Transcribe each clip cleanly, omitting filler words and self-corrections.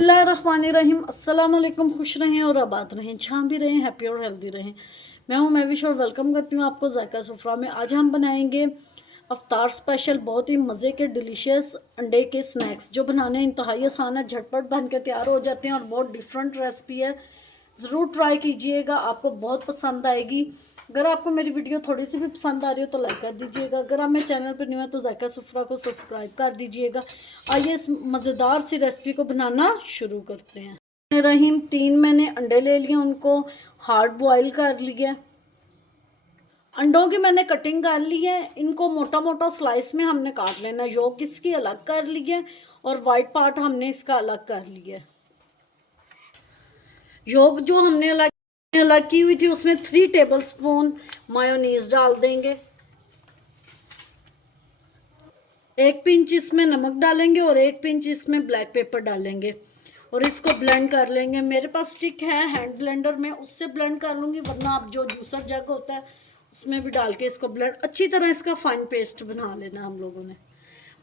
बिस्मिल्लाहिर्रहमानिर्रहीम। अस्सलाम वालेकुम। खुश रहें और आबाद रहें, जहाँ भी रहें हैप्पी और हेल्दी रहें। मैं हूँ महविश और वेलकम करती हूँ आपको जायका सुफ्रा में। आज हम बनाएंगे अफ्तार स्पेशल बहुत ही मज़े के डिलीशियस अंडे के स्नैक्स, जो बनाने इंतहाई आसान है, झटपट बन के तैयार हो जाते हैं और बहुत डिफरेंट रेसिपी है। ज़रूर ट्राई कीजिएगा, आपको बहुत पसंद आएगी। अगर आपको मेरी वीडियो थोड़ी सी भी पसंद आ रही हो तो लाइक कर दीजिएगा। अगर आप मेरे चैनल पर न्यू है तो जायका सुफ्रा को सब्सक्राइब कर दीजिएगा। आइए इस मज़ेदार सी रेसिपी को बनाना शुरू करते हैं। रहीम 3 मैंने अंडे ले लिए, उनको हार्ड बॉईल कर लिया। अंडों की मैंने कटिंग कर ली है, इनको मोटा मोटा स्लाइस में हमने काट लेना। योक इसकी अलग कर ली है और वाइट पार्ट हमने इसका अलग कर लिया है। योक जो हमने अलग की हुई थी उसमें 3 टेबलस्पून मायोनीज डाल देंगे। 1 पिंच इसमें नमक डालेंगे और 1 पिंच इसमें ब्लैक पेपर डालेंगे और इसको ब्लेंड कर लेंगे। मेरे पास स्टिक है हैंड ब्लेंडर में, उससे ब्लेंड कर लूँगी, वरना आप जो जूसर जग होता है उसमें भी डाल के इसको ब्लेंड अच्छी तरह इसका फाइन पेस्ट बना लेना। हम लोगों ने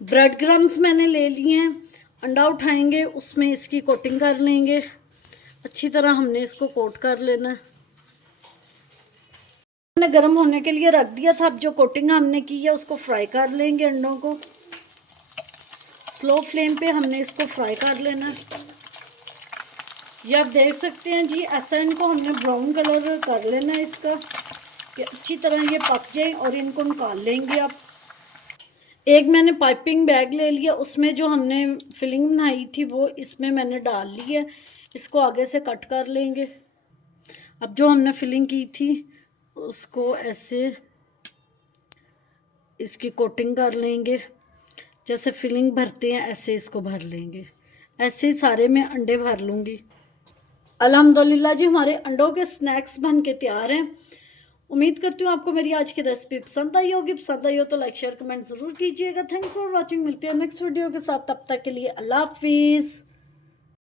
ब्रेड क्रम्स मैंने ले लिए हैं, अंडा उठाएंगे, उसमें इसकी कोटिंग कर लेंगे। अच्छी तरह हमने इसको कोट कर लेना। हमने गर्म होने के लिए रख दिया था। अब जो कोटिंग हमने की है उसको फ्राई कर लेंगे। अंडों को स्लो फ्लेम पे हमने इसको फ्राई कर लेना। ये आप देख सकते हैं जी, ऐसा इनको हमने ब्राउन कलर कर लेना है इसका, कि अच्छी तरह ये पक जाए और इनको निकाल लेंगे। आप एक मैंने पाइपिंग बैग ले लिया, उसमें जो हमने फिलिंग बनाई थी वो इसमें मैंने डाल ली है। इसको आगे से कट कर लेंगे। अब जो हमने फिलिंग की थी उसको ऐसे इसकी कोटिंग कर लेंगे। जैसे फिलिंग भरते हैं ऐसे इसको भर लेंगे। ऐसे ही सारे में अंडे भर लूँगी। अल्हम्दुलिल्लाह जी, हमारे अंडों के स्नैक्स बन के तैयार हैं। उम्मीद करती हूँ आपको मेरी आज की रेसिपी पसंद आई होगी। पसंद आई हो तो लाइक शेयर कमेंट ज़रूर कीजिएगा। Thanks for watching. मिलते हैं नेक्स्ट वीडियो के साथ, तब तक के लिए अल्लाह हाफिज़।